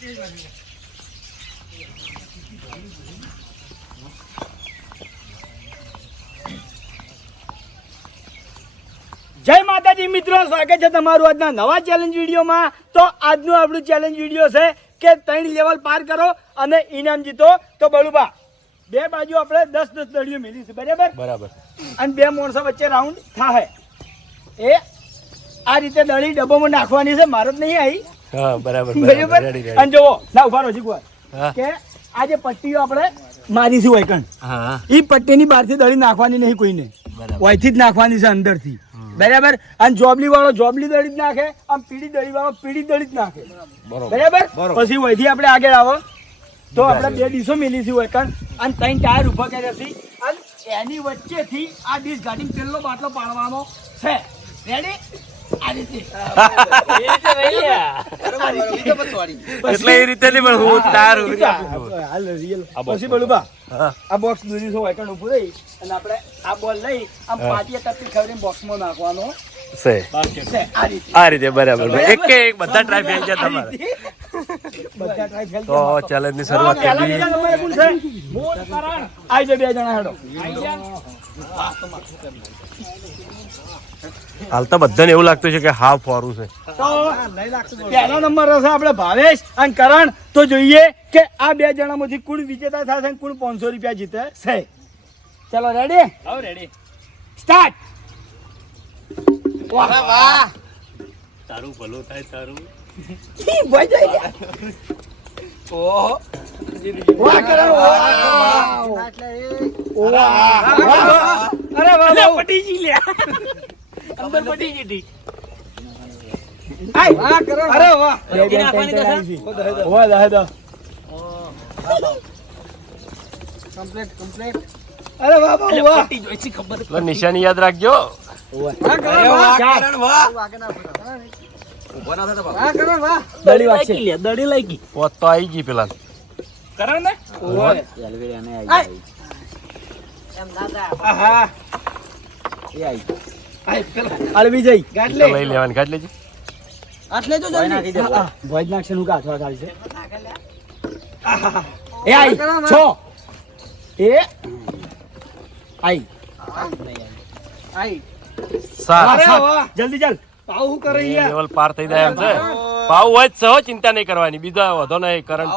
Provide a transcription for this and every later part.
જય માતાજી મિત્રો, સ્વાગત છે તમારું આજના નવા ચેલેન્જ વિડીયોમાં. તો આજનું આપણું ચેલેન્જ વિડીયો છે કે 3 લેવલ પાર કરો અને ઇનામ જીતો. તો બળુબા, બે બાજુ આપણે 10-10 દળીઓ મેળવીશું, બરાબર? અને બે માણસો વચ્ચે રાઉન્ડ થાય. એ આ રીતે દળી ડબ્બામાં નાખવાની છે, મારો જ નહીં આવી. હા, બરાબર. અને જોવો ના ઉભા રહો શીખવા કે આ જે પટ્ટીઓ આપણે મારીશું વૈકણ, એ પટ્ટીની બહારથી દળી નાખવાની નહીં કોઈને, વહીથી જ નાખવાની છે અંદરથી, બરાબર? અને જોબલી વાળો જોબલી દળી જ નાખે, આમ પીળી દળી વાળો પીળી દળી જ નાખે, બરાબર? પછી વહીથી આપણે આગળ આવો તો આપણે બે ડીશો મેલીશું વૈકણ અને 3 ટાયર ઉભા કર્યા છે અને એની વચ્ચેથી આ ડીશ ગાડીને પેલો બાટલો પાડવાનો છે. રેડી? આ રીતે એટલે એ રીતે નહીં, પણ હું તારું હાલ રિયલ પછી બોલું આ બોક્સ દૂરી છો વાયકણ ઉભું રહી અને આપણે આ બોલ લઈ આમ પાટીએ ટપી ખવડીને બોક્સમાં નાખવાનો છે. આ રીતે બરાબર. એક બધા ટ્રાય ફેલ છે તમારે. બધા ટ્રાય ફેલ. તો ચેલેન્જ ની શરૂઆત કરી આવી જાય બે જણા હેડો. હાલ તો બધાને એવું લાગતું છે કે હાફ ફોરું છે. તો પહેલો નંબર હશે આપણે ભાવેશ અને કરણ. તો જોઈએ કે આ બે જણામાંથી કોણ વિજેતા થશે અને કોણ 500 રૂપિયા જીતે છે. ચલો રેડી? હા, રેડી. સ્ટાર્ટ. વાહ વાહ, તારું ભલું થાય તારું. ભાઈ જાય. ઓહો, વાહ કરણ, વાહ. અરે વાહ, પટી ગઈ લે. અંદર પટી ગઈ. આય વાહ કરણ, અરે વાહ. વાહ દા દા. કમ્પ્લીટ. અરે વાહ વાહ વાહ. પટી જોઈ છે ખબર. એટલે નિશાની યાદ રાખજો. વાહ કરણ, વાહ. ઉભો ના થતો બાબા. વાહ કરણ, વાહ. દડી વાગશે. દડી લાગી. પોત તો આવી ગઈ પેલા. કરણ ને? ઓય. રેલવે એને આવી. એમ દાદા. આહા. એ આવી. આય પેલા આલવી જઈ. ગાટ લે. લઈ લેવાની ગાટ લેજો. હાથ લેજો જલ્દી. ભોજ નાખશે નું કાઠવા ચાલશે. આહા. એ આઈ. 6 એ આઈ. આઈ. 7 વાહ, જલ્દી ચાલ. પાઉ શું કરે યાર? લેવલ પાર થઈ જાય એમ છે. પાઉ હોય જ સહો, ચિંતા નહીં કરવાની. બીજા વધો નહીં. કરંટ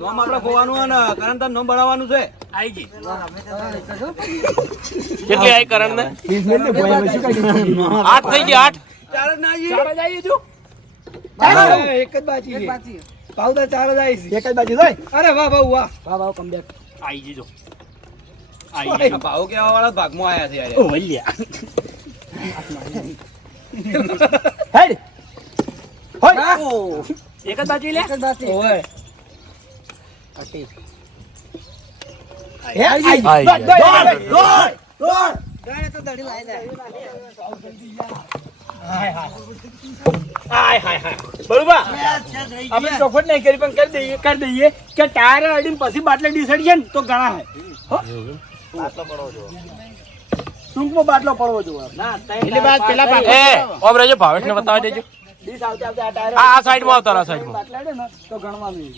નોમ આપણે ખોવાનું અને કરંટ તાર નોમ બનાવવાનું છે. આઈ ગઈ. કેટલી આવી કરંટ ને? 20 મિનિટ ને ભોય શું કરી? 8 થઈ ગઈ. 8 ચાર જ આવી જો. એક જ બાકી છે. પાઉ તો 4 જ આવી છે. એક જ બાકી જોઈ. અરે વાહ વાહ વાહ. વાહ વાહ, કમબેક. આવી જજો. ભાવ કેવા વાળા ભાગમાં આયા છે યાર. ઓ વલ્યા. હેડ. હોય. એક જ બાકી લે. એક જ બાકી. ઓય. પટી. હે આઈ. દોડ દોડ. ગાડે તો દડી લાઈ દે. હાય હાય હાય. બરોબર. આપણે ચોખવટ નહીં કરી પણ કરી દઈએ કે ટાયર અડીને પછી બાટલા ડીસડીએ ને તો ઘણા હે. હો. બાટલો પડવો જો. ટૂંકમાં બાટલો પડવો જો. ના એટલે બાદ પેલા એ ઓમ રેજો, ભાવેશ ને બતાવી દેજો. ડીસ આવતે આવતે આ ટાયર આ સાઈડમાં આવતા, આ સાઈડમાં. બાટલા અડે ને તો ગણવાનું.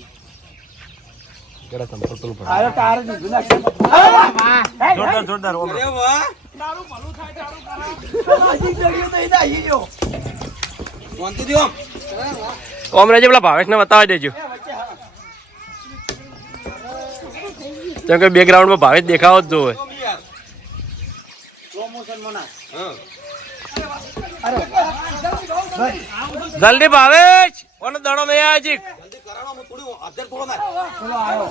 જરા સંપર્ક પડે. આયો ટાયર દીધું નાખશે. જોરદાર જોરદાર. ઓમ અરે વાહ. તારું ભલું થાય તારું કરા. આજી જગ્યો તો ઈદા હી ગયો. શાંતિ દો. ઓમ રેજો, પેલા ભાવેશ ને બતાવી દેજો. કેમ કે બેકગ્રાઉન્ડ માં ભાવેશ દેખાવો જ જોવે. જલ્દી ભાવેશ, ઓનો દડો મે આજી. જલ્દી કરાવો, હું થોડી હાજર થોડો ના. ચલો આયો.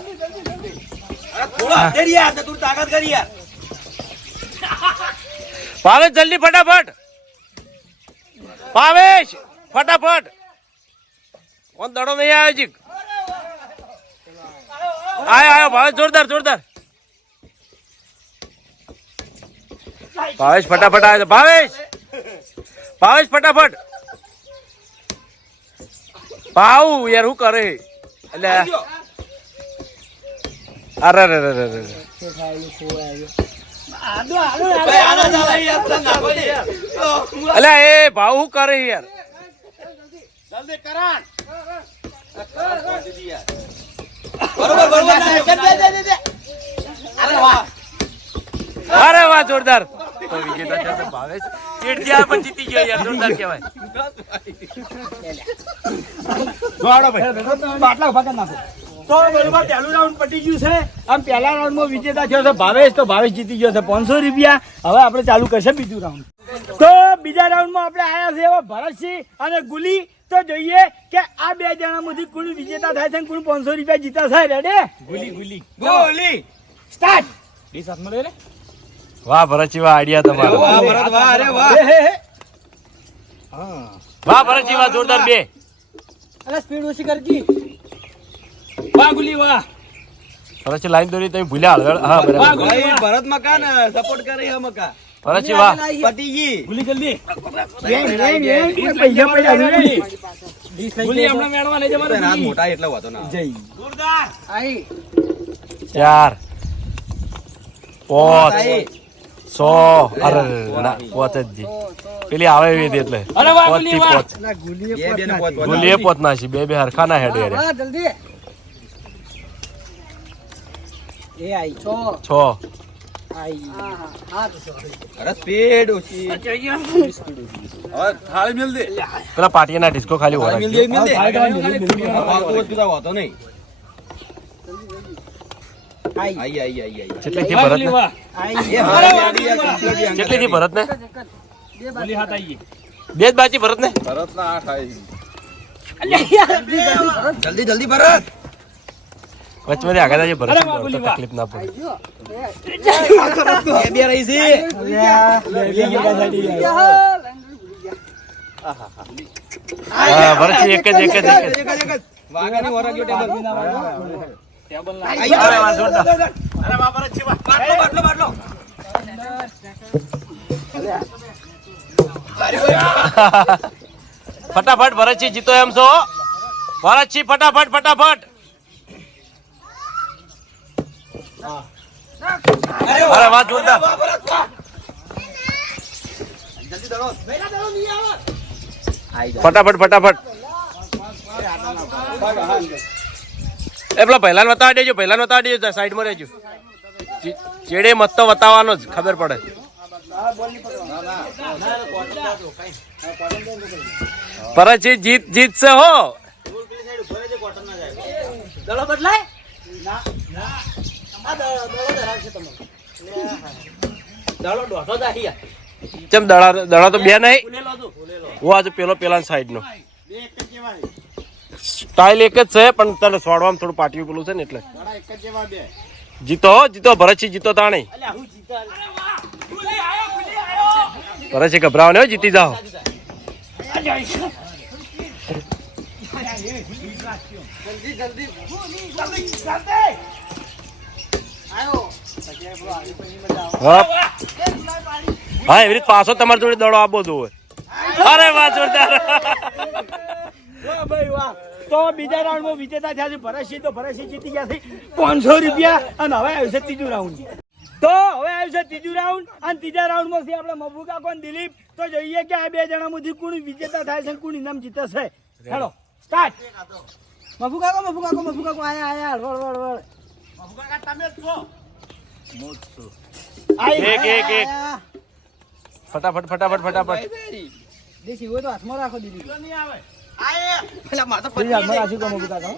અરે થોડો હાજર યાર, તું તાકાત કરી યાર. ભાવેશ જલ્દી ફટાફટ. ભાવેશ ફટાફટ. ઓન દડો મે આજી. આયો ભાવેશ, જોરદાર જોરદાર. ભાવેશ ફટાફટ આવ્યો. ભાવેશ ફટાફટ. ભાવ યાર શું કરે એટલે? અરે રે રે રે રે. એટલે એ ભાવ શું કરે યાર? જલ્દી કરાન. અરે વાહ જોરદાર તો વિજેતા છે તો ભાવેશ ચીડ્યા પણ જીતી ગયો યાર જોરદાર કહેવાય બાટલા ઉભા કરી નાખો. તો બરોબર પહેલું રાઉન્ડ પતી ગયું છે. આમ પહેલા રાઉન્ડમાં વિજેતા થયો છે ભાવેશ, તો ભાવેશ જીતી ગયો છે 500 રૂપિયા. હવે આપણે ચાલુ કરશે બીજું રાઉન્ડ. તો બીજા રાઉન્ડમાં આપણે આયા છે એવા ભરતસિંહ અને ગુલી. તો જોઈએ કે આ બે જણામાંથી કોણ વિજેતા થાય છે અને કોણ 500 રૂપિયા જીતા છે. રેડી? ગોલી સ્ટાર્ટ. વાહ ભરતજી વાહ આઈડિયા તમારો વાહ ભરત વાહ અરે વાહ વાહ ભરતજી વાહ જોરદાર બે અરે સ્પીડ ઓછી કરજી. વાહ ગુલી વાહ ભરતજી લાઈન દોરી તમે ભૂલ્યા હળદર હા બરાબર ભાઈ ભરત મકા ને સપોર્ટ કરે હે મકા ભરતજી વાહ પતિજી ગુલી જલ્દી. પૈસા પડ્યા છે. ગુલી હમણાં મેળવા લઈ જવાનું રાત મોટા એટલે વાતો ના જય જોરદાર. આઈ 4 5 100 અરે ના પોત જ જી પેલી આવે એવી હતી એટલે અરે વાહ પોત ગુલી થી વાહ પોત ગુલીએ બે બે ને પોત પોત ગુલીએ પોત નાસી બે બે હરખા ના હેડે રે જલ્દી. એ આઈ 6 આઈ. અરે સ્પીડ ઓછી હવે થાળી મેલ દે પેલા પાટિયાના ડિસ્કો ખાલી થાળી ઓળખ મેલ દે મેલ દે વાતો પીતા વાતો નહીં આઈ આઈ આઈ આઈ કેટલી થી ભરત ને એ અરે વાહ કેટલી થી ભરત ને ગુલી હાથ આઈ બે જ બાકી ભરત ને ભરત ના 8 આઈ જલ્દી જલ્દી ભરત વચમાં આગળ આજે ભરત તકલીફ ના પડે બે બે રહી છે હા ભરત એક જ વાગાની વરા ગયો ટેબલ અરે વાહ જોરદાર અરે વાહ ભરત છે વાહ બાટલો બાટલો ફટાફટ ભરતજી જીતો એમ છો ભરતજી ફટાફટ ફટાફટ અરે વાહ જોરદાર ફટાફટ ફટાફટ એ પેલા પહેલા બતાવી દેજો પહેલા બતાવી દેજો સાઈડમાં રહેજો ચેડે મત તો બતાવવાનો જ ખબર પડે પરજી જીતશે હો દડો બદલાય ચમ દડા તો બે નહીં હું આજે પેલા સાઈડ નો સ્ટાઇલ એક જ છે પણ તને સોડવામાં થોડું પાટિયું પેલું છે ને એટલે જીતો ભરતજી જીતો તાણી ભરતજી ગભરાવો ને જીતી જાઓ હા એવી રીતે પાછો તમારી જોડે દડો આપો જોવે અરે વાહ જોરદાર વાહ ભાઈ વાહ. તો બીજા રાઉન્ડમાં વિજેતા થયા છે ભરતસિંહ. તો ભરતસિંહ જીતી ગયા છે 500 રૂપિયા. અને હવે આવ્યું છે ત્રીજું રાઉન્ડ. તો હવે આવ્યું છે ત્રીજું રાઉન્ડ. અને ત્રીજા રાઉન્ડમાં છે આપણે મફુકા કોણ દિલીપ. તો જોઈએ કે આ બે જણામાંથી કોણ વિજેતા થાય છે કોણ ઇનામ જીતે છે. Hello start. મફુકા કો આયા વળ મફુકા તમે જ છો. એક ફટાફટ દેશી હોય તો હાથમાં રાખો દિલીપ. પેલા માથા ફરી હાથમાં રાખી તો મફુકા કો.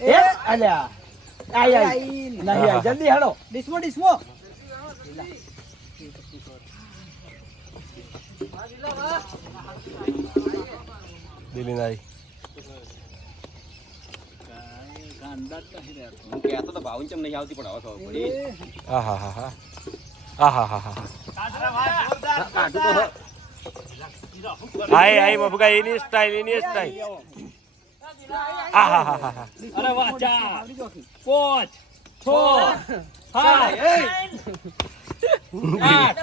એ અલ્યા આઈ નહીં આઈ જલ્દી હેડો. ડિસ્મો દિલ્હી નાઈ હું કહેતો તો ભાવન ચમ નહીં આવતી પણ હવે ખબર પડી આઈ મફુકા એની સ્ટાઈલ અરે વાહ 4 5 6 7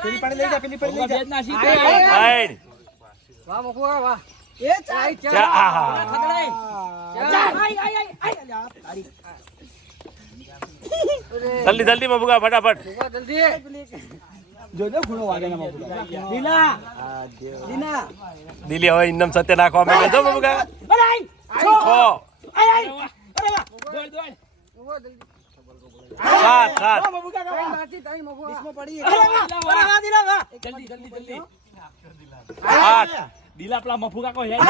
પેલી પાડી લઈ જા પેલી પાડી લઈ જા. સાઈડ વાહ મફુકા વાહ. એ ચાર જલ્દી મફુકા ફટાફટ જોજો ખૂણો વાગે ના બાપુ દીના દીના દિલી હવે ઇન્દમ સત્ય નાખવા માંગે છો મફુકા બરાઈ છો આય આય અરે વાહ દોડ દોડ સાત સાત બાપુ કાકા વાહ પડી અરે વાહ દીના વાહ જલ્દી જલ્દી જલ્દી આઠ દિલા પેલા મફુકા કો હે નવ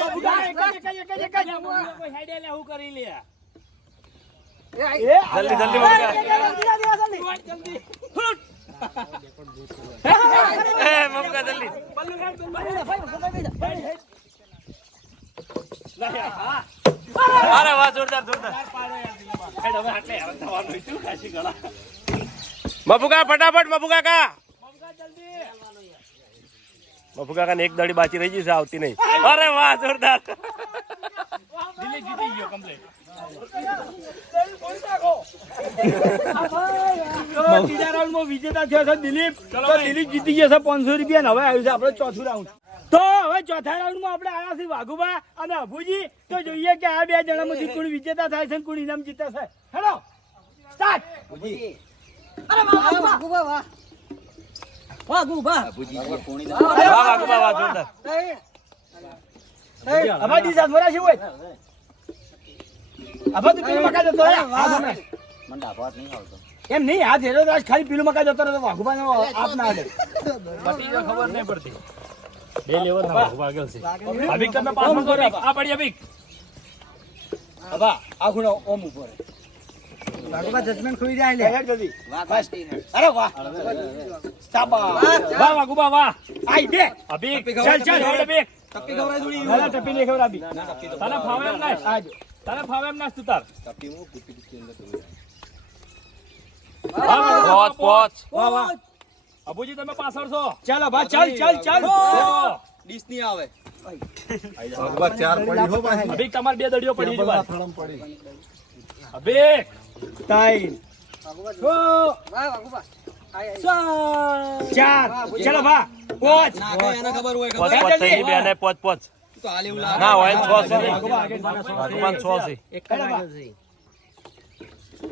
બાપુ કાકા એક જ કોઈ હેડે લે હું કરી લે એ જલ્દી જલ્દી મફુકા જલ્દી એ મફુકા જલ્દી અરે વાહ જોરદાર જોરદાર હવે આટલે હવે થવાનું હતું ખાસી ગળા મફુકા ફટાફટ મફુકા કા મફુકા કાને એક દડી બાકી રહી જશે આવતી નહીં અરે વાહ જોરદાર દિલ્હી જીતી ગયો કમ્પ્લીટ ત્રીજા રાઉન્ડમાં વિજેતા થયો છે દિલીપ તો દિલીપ જીતી ગયો છે 500 રૂપિયા ને હવે આવ્યું છે આપણે ચોથું રાઉન્ડ તો હવે ચોથા રાઉન્ડમાં આપણે આવ્યા છે વાઘુબા અને અભુજી તો જોઈએ કે આ બે જણામાંથી કોણ વિજેતા થાય છે અને કોણ ઇનામ જીતે છે હેલો સ્ટાર્ટ વાહ વાઘુબા વાહ જોરદાર આમાં દી સાત મરા છે હોય આમાં તો પેલું મકા જતો રહે એમ નહીં હાથ હેરો તો આજ ખાલી પેલું મકા જતો રહે વાઘુબાનો આપ ના આવે પટી જો ખબર નહીં પડતી બે લેવલ ના વાગેલ છે અભિક તમે પાછળ કરો આ પડી અભિક હવે આ ખૂણો ઓમ ઉપર વાઘુબા જજમેન્ટ ખોઈ જાય લે હેડ જલ્દી અરે વાહ શાબાશ વાહ વાઘુબા વાહ આઈ બે અભિક ચાલ ચાલ હેડ અભિક ટપ્પી ખવરાઈ દોડી ના ટપ્પી નહીં ખવરાવી તને ફાવે એમ ના આજો તને ફાવે એમ ના સુતાર પોચ પોચ વાહ વાહ અબુજી તમે પાછળ છો ચાલો બા ચાલ ચાલ ચાલ ડીશ ની આવે અભિક તમાર બે દડીઓ પડી છે અભિક ત્રણ ચાર ચાલો બા પોચ પોચ પોચ થઈ ગઈ બે ને પોચ પોચ ના હોય છ છે વાઘુબાન છ છે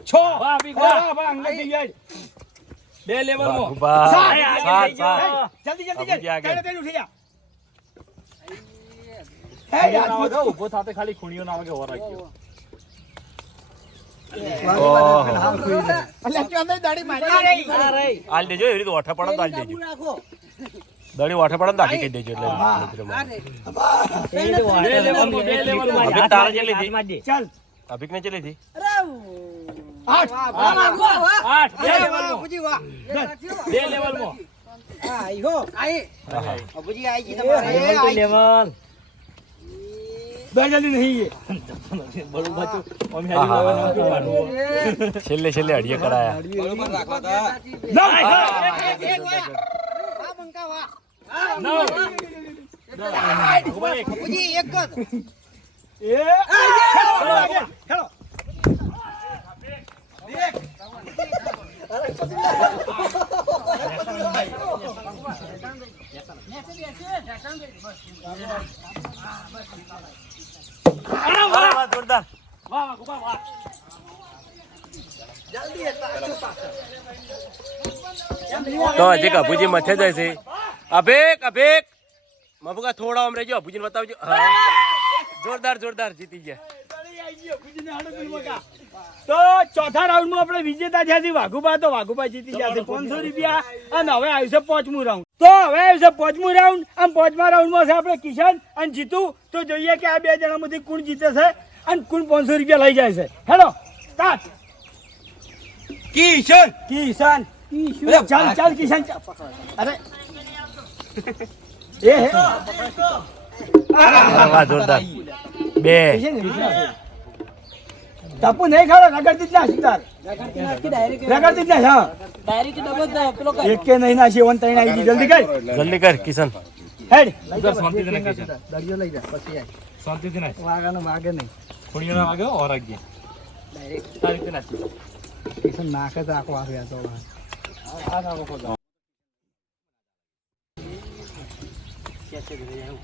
છ વાહ અભિક વાહ વાહ વાહ અંગત થઈ જાય બે લેવલ માં વાઘુબા સાત સાત જલ્દી જલ્દી અબુજી આગળ. જલ્દી ઉઠી જા હે યાર ઉભો થાતે ખાલી ખૂણીઓ ના આવે ઓર રાખ્યો અલ્યા કે અમે દાડી મારી આલ દેજો એવી રીતે ઓઠા પડે તો આલ દેજો દડી ઓઠા પડે તો દાઢી કહી દેજો એટલે બે લેવલ માં અભિક તારા જેટલી હતી ચાલ અભિક ને ચલી હતી 8 8 બે લેવલ માં બે લેવલ માં બે જલ્દી નહીં એ બળું બાચું અમે હાલી છેલ્લે છેલ્લે અડીએ કરાયા હેલો વાહ જોરદાર વાહ વાહ વાહ તો હજી અભુજી મથે જાય છે અભિક અભિક મફુકા થોડા આમ રહેજો અભુજીને બતાવજો હા જોરદાર જોરદાર જીતી ગયા તો ચોથા રાઉન્ડમાં આપણે વિજેતા થયા છીએ વાઘુબા તો વાઘુબા જીતી ગયા છે 500 રૂપિયા અને હવે આવ્યું છે પાંચમું રાઉન્ડ તો હવે આવ્યું છે પાંચમું રાઉન્ડ અને પાંચમા રાઉન્ડમાં છે આપણે કિશન અને જીતુ તો જોઈએ કે આ બે જણામાંથી કોણ જીતે છે અને કોણ 500 રૂપિયા લઈ જાય છે હેલો સ્ટાર્ટ કિશન કિશન ચાલ ચાલ કિશન ચાલ. અરે એ હે વાહ જોરદાર બે ટપુ નહીં ખાવ રગડતી જ ના સીતાર રગડતી જ ના હા એક કે નહીં ના છે ઓન તઈને આવી ગઈ જલ્દી કર જલ્દી કર કિશન હેડ શાંતિથી નાખી દરિયો લઈ જા પછી શાંતિથી નાખ વાગાનો વાગે નહીં ખૂણીઓ ના વાગે ઓર રાખજે સારી રીતે નાખી કિશન નાખે તો આખો આવ્યા તો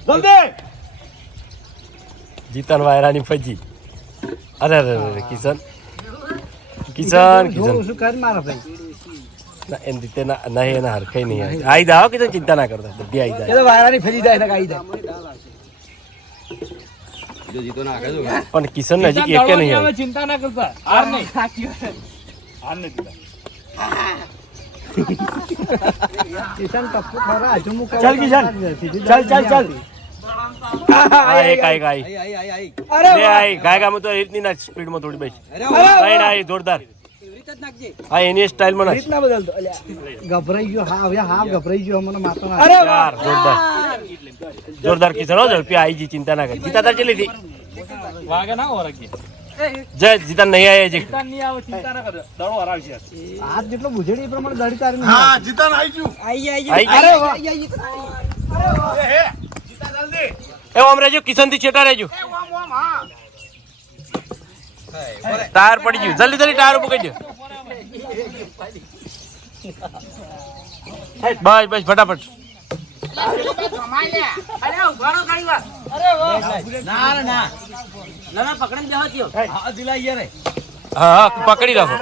જલ્દી જીતન વાયરાની ફજી અરે અરે અરે કિશન કિશન કિશન શું કર મારા ભાઈ ના એમ રીતે નહીં એના હરખાઈ નહીં આવે આવી જાઓ કે ચિંતા ના કરતા બધી આવી એ જાય તો વાયરાની ફરી જાય ને કાઈ જાય પણ કિશન ને હજી એક કે નહીં આવે ચિંતા ના કરતા હાર નહીં હાર નહીં કિશન ટપ્પુ ખરા હજુ મુક ચાલ કિશન ચાલ ચાલ ચાલ હા એક આઈ ગાય અરે બે આઈ ગાય ગામ તો રીતની ના સ્પીડ માં થોડી બેસી કઈ ના આઈ જોરદાર હા એની સ્ટાઇલ માં રીત ના બદલતો અલ્યા ગભરાઈ ગયો હા હવે હા ગભરાઈ ગયો મને માતો ના અરે વાહ યાર જોરદાર જોરદાર કિશન હો ઝડપી આઈ જી ચિંતા ના કર જીતા તાર ચલી હતી વાગે ના ઓરખી જય જીતા નહીં આયા જી ચિંતા નહીં આવે ચિંતા ના કરે દડો હરાવશે હાથ જેટલો બુજડી એ પ્રમાણે દડી તારી આઈ અરે વાહ એ ઓમ રહેજો કિશન થી છેટા રહેજો ટાયર પડી ગયું જલ્દી જલ્દી ટાયર ઉપર કરજો બસ બસ ફટાફટ હા હા પકડી રાખો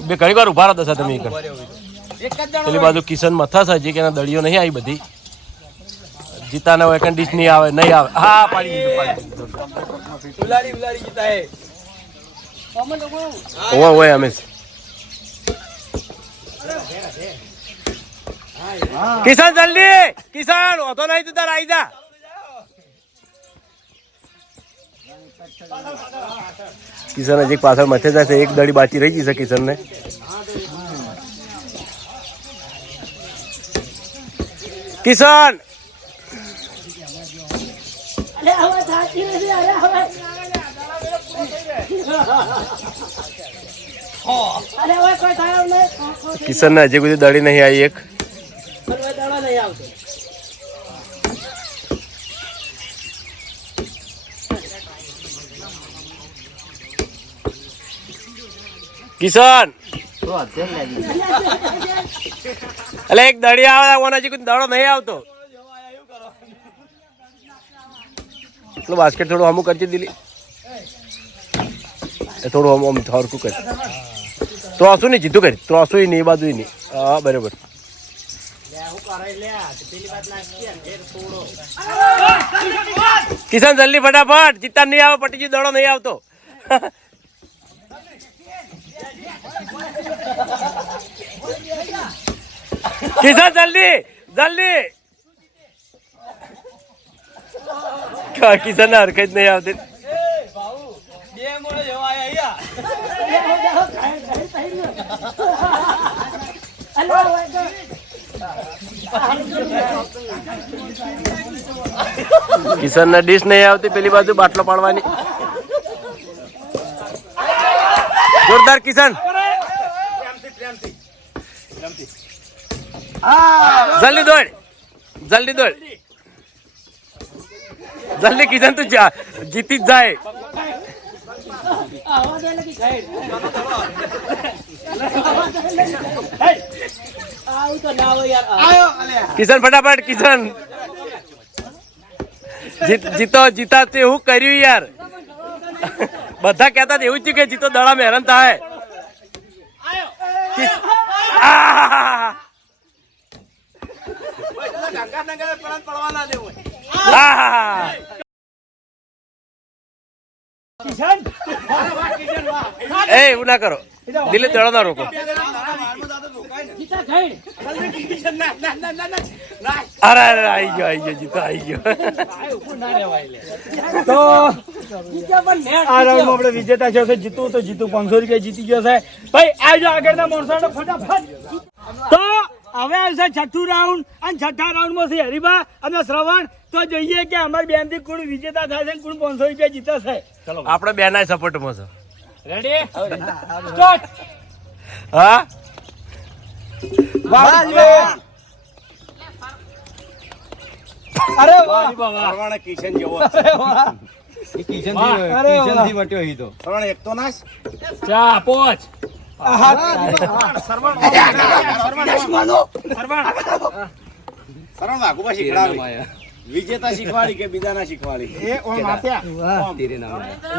બે ઘણી વાર ઉભા રહો દશા તમે પેલી બાજુ કિશન મથા છે હજી કે એના દળીઓ નહીં આવી બધી જીતાના વેકન ડીશ નહીં આવે નહીં આવે હા પાડી દીધું ઉલાડી ઉલાડી જીતા હે ઓય ઓય અમે કિશન જલ્દી કિશન ઓતો નહીં તું તાર આવી જા કિશન હજી પાછળ મથે જશે એક દડી બાકી રહી જશે કિશન ને કિશન કિશન ને હજી કોઈ દડી નહીં આવી એક કિશન એટલે એક દડી આવે હજી કોઈ દડો નહીં આવતો એટલું બાસ્કેટ થોડું અમુક કરજે દિલી એ થોડું આમ હરકું કર ત્રોસું નહીં જીતું કરી ત્રોસું નહીં એ બાજુ નહીં હા બરાબર કિશન જલ્દી ફટાફટ જીતા નહીં આવે પટીજી દડો નહીં આવતો કિશન જલ્દી જલ્દી કિશન ને હરકત નહીં આવતી કિશન ને ડીશ નહીં આવતી પેલી બાજુ બાટલો પાડવાની જોરદાર કિશન જલ્દી દોડ જલ્દી દોડ જલ્દી કિશન તું જીતી જ જાય કિશન ફટાફટ કિશન જીતો જીતા તે હું કર્યું યાર બધા કહેતા એવું જ કે જીતો દડા હેરાન થાય એ એવું ના કરો દિલ્હી દડો ના રોકો અરે અરે આવી ગયો જીતો આવી ગયો તો આ રાઉન્ડમાં આપણે વિજેતા છે જીતું તો જીતું 500 રૂપિયા જીતી ગયો છે ભાઈ આવજો આગળના માણસો ફટાફટ તો હવે આવશે છઠ્ઠું રાઉન્ડ અને છઠ્ઠા રાઉન્ડમાં છે હરીબા અને શ્રવણ તો જોઈએ કે અમારી બેન થી કોણ વિજેતા થાય છે કોણ 500 રૂપિયા જીતે છે આપણે બે ના સપોર્ટમાં છે રેડી સ્ટાર્ટ હા અરે વાહ કિશન જેવો ચા પોચ વિજેતા શીખવાડી કે બીજાના શીખવાડી એ ઓમ આપ્યા વાહ.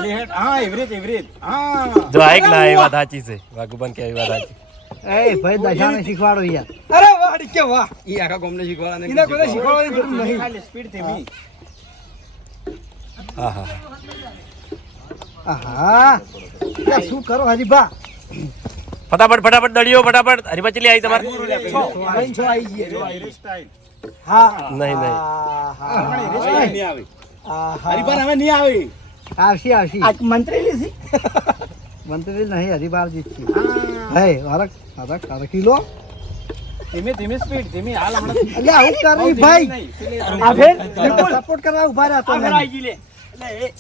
લેહેટ હા એવરેજ હા જો આઈક ના એ વાત સાચી છે વાઘુબન કે એ વાત સાચી એ ભાઈ દશાને શીખવાડો યાર અરે વાહ કે વાહ ઈ આખા ગામને શીખવાડવાને એને કોઈ શીખવાડવાની જરૂર નહીં ખાલી સ્પીડ થી હા હા આહા યાર શું કરો હરીભા ફટાફટ દળીઓ ફટાફટ હરીબા ચલી આવી તમારે છો આવી ગઈ આઈરિશ સ્ટાઈલ હા નહીં નહીં નહીં આવે આહા. હરીબાન હવે નહીં આવે આવશી આ મંત્રી લીધી મંત્રી નહીં હરીબાર જીતથી હે હરક કિલો ધીમે સ્પીડ ધીમે હાલ હમણાં એટલે આવું કરી ભાઈ આ ફેર વિપુલ સપોર્ટ કરવા ઉભા રહ્યા તો આ ફેર આવી ગઈ લે એટલે એ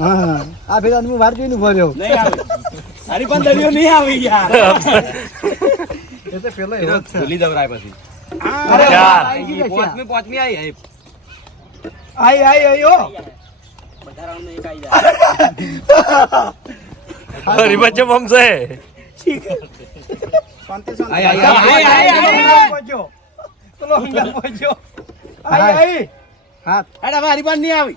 હા આ ભેગા હું વાર જોઈને ઉભો રહ્યો નહીં આવે હરીબાન દરિયો નહીં આવે યાર એ તો પેલો એવો જ છે ભૂલી દવરાય પછી અરે ચાર. આવી ગઈ લે ચાર. પાંચમી આવી આઈ ઓ હરીબા છે મમસે પહોંચ્યો પેલો હંગા પહોંચ્યો આઈ હાથ અરે હવે હરીબાન નહીં આવી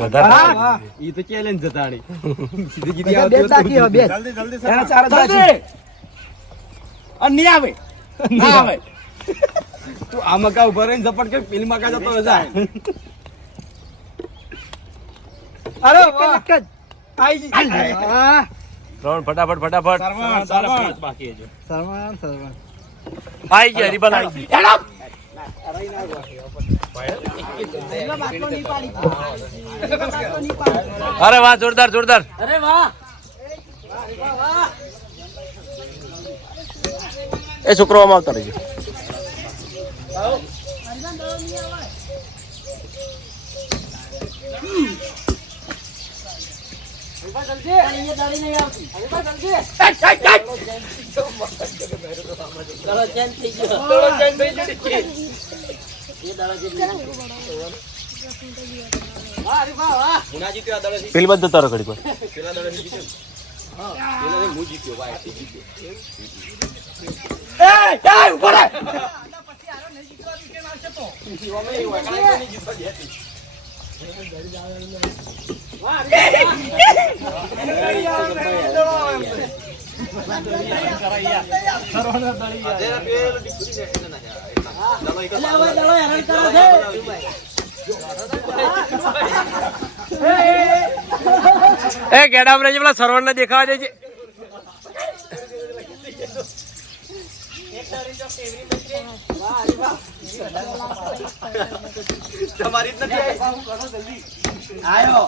વધારે ઈ તો ચેલેન્જ જતાણી સીધી બે તાકી હવે બે એના ચાર જ બાકી. અને નહીં આવે ના આવે તું આ મકા ઉભા રહીને ઝપટ કે પેલી મકા જતો જા અરે વાહ આઈ ગઈ હા ત્રણ ફટાફટ બાકી છે સરવાન આવી ગયા હરીબા આવી ગઈ અરે વાહ જોરદાર અરે વાહ એ છોકરો આમાં આવતા રહેજો પેલી બાજુ જતા રહો ઘડીક વાર. એ ઉભો રહે એ ગેડામ રેજે પેલા સરવણ ને દેખાવા જાય છે તમારી જ નથી આયો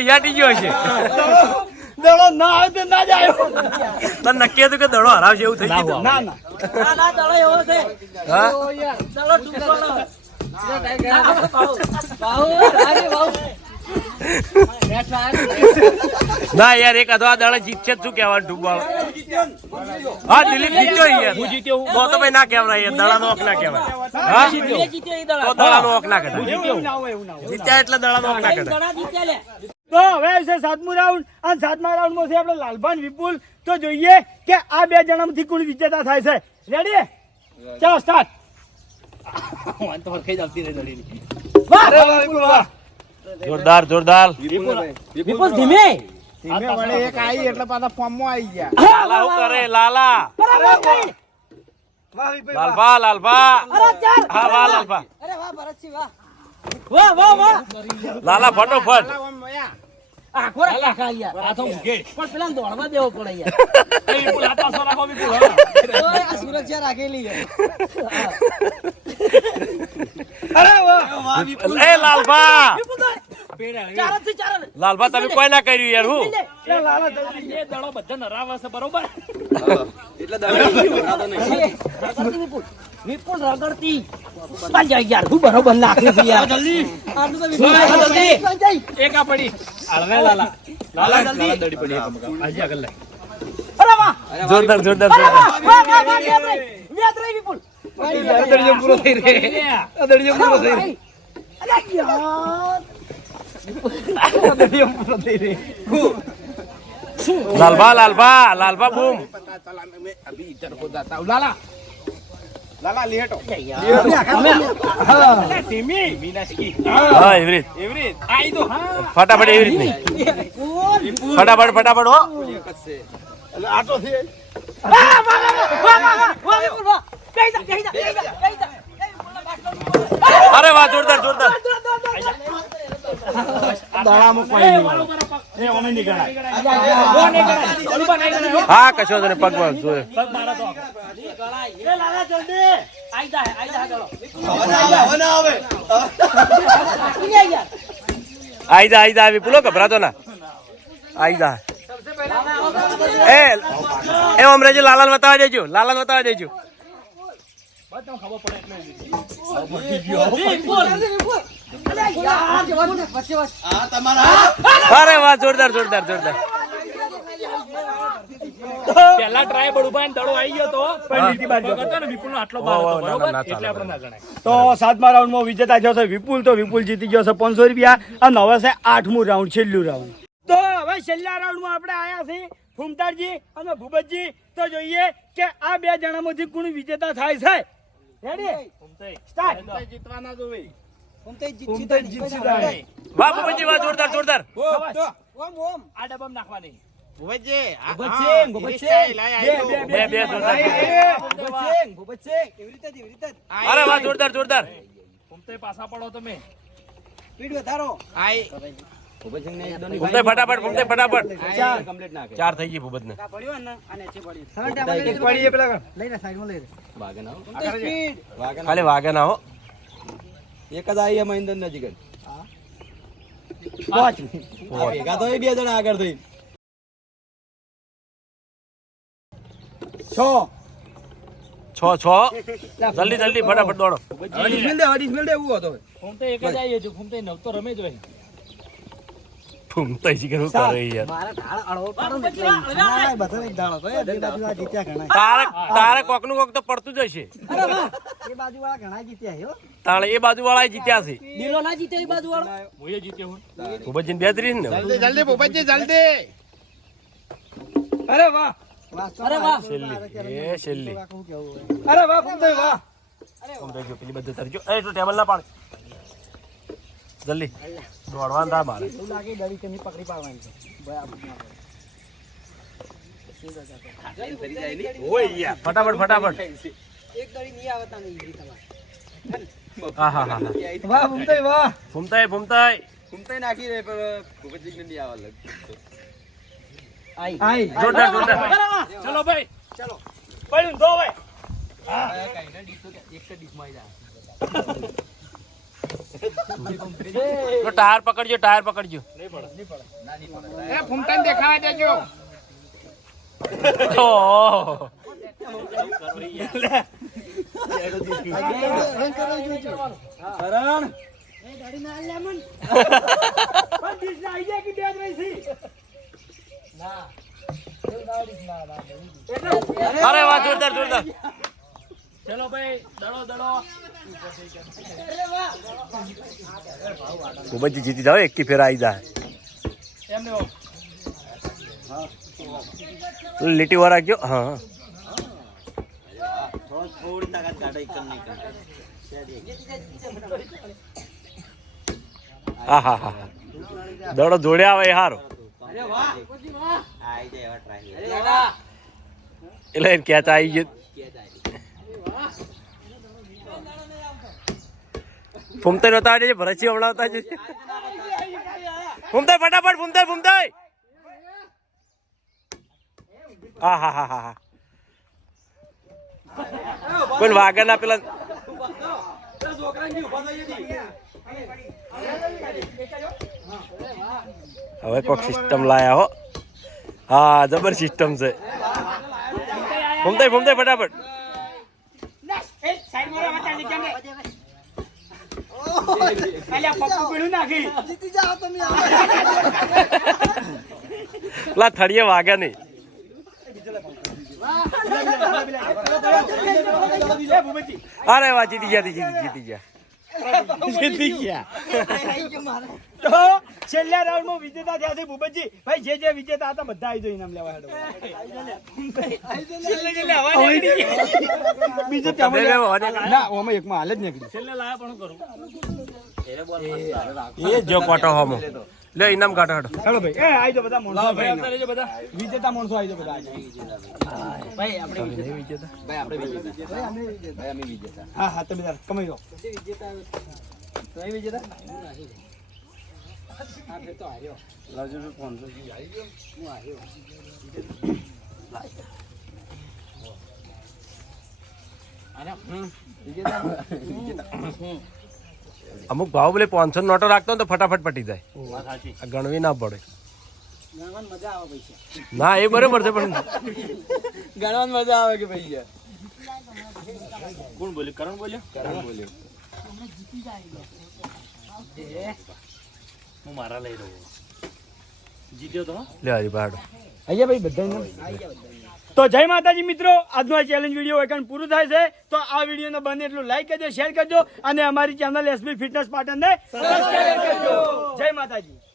યાટી ગયો છે દડો ના આવે તો ના જાય તને નક્કી હતું કે દડો હરાવશે એવું થઈ ગયું ના ના હા ના યાર એક અધવા દડો જીતશે જ શું કહેવાનું ડૂબવાળો હા દિલીપ જીત્યો યાર હું જીત્યો તો ભાઈ ના કહેવાય યાર દડાનો હક ના કહેવાય હા તો દડાનો હક ના કહેવાય એવું ના હોય એવું ના હોય જીત્યા એટલે દડાનો હક ના કહેવાય તો હવે છે સાતમું રાઉન્ડ અને સાતમા રાઉન્ડ માં છે આપણે લાલભાન વિપુલ તો જોઈએ કે આ બે જણામાંથી કોણ વિજેતા થાય છે રેડી ચાલો સ્ટાર્ટ જોરદાર વિપુલ ધીમે ધીમે વળે એક આવી એટલે પાછા ફોર્મ માં આવી ગયા લાલા શું કરે લાલા લાલભા હા વાહ લાલભા લાલા ફટોફટ એ લાલભા લાલભા તમે કોઈ ના કર્યું યાર હું દડો બધા નરાવા છે બરોબર એટલે દડા નહીં વિપુલ રગડતી બંધ યાર હું બરોબર નાખી છે યાર જલ્દી આટલું તો વિપુલ જલ્દી એક આ પડી હળવે લાલા લાલા જલ્દી દડી પડી એક મકા આજે આગળ લાય અરે વાહ જોરદાર જોરદાર અરે જોરદાર. વાહ વાહ વાહ વ્યાદ રહી વિપુલ દળિયો પૂરો થઈ રે દળિયો પૂરો થઈ રે અરે યાર દળિયો પૂરો થઈ રે લાલભા બૂમ. अभी इधर को जाता हूँ लाला लाला लेटो સીમી મીનાક્ષી હા એવી રીત એવરી આઈ તો હા ફટાફટ એવી રીત નહીં ફટાફટ હો. आटो थी વાહ વિપુલ વાહ બેહી જા અરે વાહ જોરદાર જોરદાર. દાડામાં કોઈ નહીં એ ઓમે નહીં ગણાય. હા કશો તને પગમાં જોયો. એ લાલા જલ્દી આઈ જા ચલો આઈ જા વિપુલો ગભરાતો ના આઈ જા. એ અમરેજી લાલાને બતાવી દેજો અરે વાહ જોરદાર પહેલા ટ્રાય બડુભાઈ ને દડો આવી ગયો તો પણ નીતિ બાર ગયો. કરતો ને વિપુલનો આટલો બાર હતો, ના, બરોબર? ના, ના, એટલે આપણે ના ગણાય. તો 7મા રાઉન્ડમાં વિજેતા થયો છે વિપુલ. તો વિપુલ જીતી ગયો છે 500 રૂપિયા અને હવે છે 8મું રાઉન્ડ, છેલ્લું રાઉન્ડ. તો હવે છેલ્લા રાઉન્ડમાં આપણે આયા છીએ ફૂમતાડજી અને ભૂપતજી. તો જોઈએ કે આ બે જણામાંથી કોણ વિજેતા થાય છે. Ready start. જીતવાના જોવે ફૂમતાડ જીતશે તાણે. વાહ બાબાજી વાહ જોરદાર આ ડબ્બામાં નાખવાની. ભુવજી બે જોરદાર. અરે વાહ જોરદાર ફૂમતે પાછા પડો તમે. ફટાફટ 4 થઈ ગઈ ભૂપત ને. ખાલી વાગે ના હો. એક જ આવી મહિન્દર નજીક ભેગા તો બે જણા આગળ થઈ 6 જલ્દી ફટાફટ દોડો. મિલ દે એવું હતો ફૂમતે એક જ આવી હતું. ફૂમતે નવ તો રમે જ હોય. ફૂમતાઈ શું કરે યાર. તારે કોક નું કોક તો પડતું જ હશે. તાણે એ બાજુ વાળા જીત્યા છે. દિલો ના જીતે એ બાજુ વાળો હું એ જીત્યો હું. ભૂપતજી બેહતરીન ને. જલ્દી ભુવજી જલ્દી અરે વાહ અરે વાહ છેલ્લી અરે વાહ ફૂમતાઈ વાહ. ફૂમતાઈ જો પેલી બધું તરજો. એ તો ટેબલ ના પાડ જલ્દી દોડવાનું થાય મારે. ફટાફટ હા વાહ ફૂમતાઈ વાહ. ફૂમતાઈ ઘૂમતાઈ નાખી રે પણ ભુવજી ને નહીં આવવા લાગ આઈ જોરદાર ચલો ભાઈ પડ્યું દો ભાઈ. તો ટાયર પકડજો એ ફૂમતાઈ દેખાવા દેજો ઓહ. કરણ પણ ડીશ ના આઈ ગયા કે બે જ રહી છે. અરે વાહ જોરદાર ચલો ભાઈ દડો ભૂપતજી જીતી જાવ. એક ફેર આવી જાય. એમને લીટી વાર રાખજો. હા હા દડો જોડે આવે એ હારો. એટલે કેચ આવી ગયો. ફૂમતાઈ નતા આવજે ભરતજી હમણાં જશે. ફૂમતાઈ ફટાફટ ફૂમતાઈ હા કોઈ વાગે ના પેલા. હવે કોઈક સિસ્ટમ લાયા હો. હા જબર સિસ્ટમ છે. ફૂમતાઈ ફટાફટ. સાઈડ માં રહેવા ચાલે કેમ અલ્યા પપ્પુ પીણું નાખી લા થળીએ વાગ્યા નહીં અરે વાહ જીતી ગયા તો છેલ્લા રાઉન્ડમાં વિજેતા થયા છે ભૂપતજી ભાઈ જે વિજેતા હતા બધા આવી જો ઇનામ લેવા હેડો બીજું તમે ના ઓમાં એકમાં હાલ જ નીકળી છેલ્લે લાયા પણ કરું એ જો કોટો હોમો લે ઇનામ કાઢો હેડો હેડો ભાઈ એ આવી જાઓ બધા માણસો ભાઈ આવતા રહેજો બધા વિજેતા માણસો આવી જાઓ બધા ભાઈ આપણે હા હા તમે તાર કમાઈ જાઓ અમુક ભાવ બોલે 500 નોટો રાખતો ને તો ફટાફટ પટી જાય આ ગણવી ના પડે મજા આવે પૈસા ના એ બરોબર છે પણ ગણવાની મજા આવે કે ભાઈ કોણ બોલ્યો કરણ બોલ્યો હું મારા લઈ રહ્યો જીત્યો તો લે હરી બાડો અહીંયા ભાઈ બધા તો જય માતાજી મિત્રો આજનો આ ચેલેન્જ વિડીયો એકણ પૂરું થાય છે તો આ વિડીયોને બને એટલું લાઈક કરજો શેર કરજો અને અમારી ચેનલ એસબી ફિટનેસ પાટણને સબસ્ક્રાઇબ કરજો જય માતાજી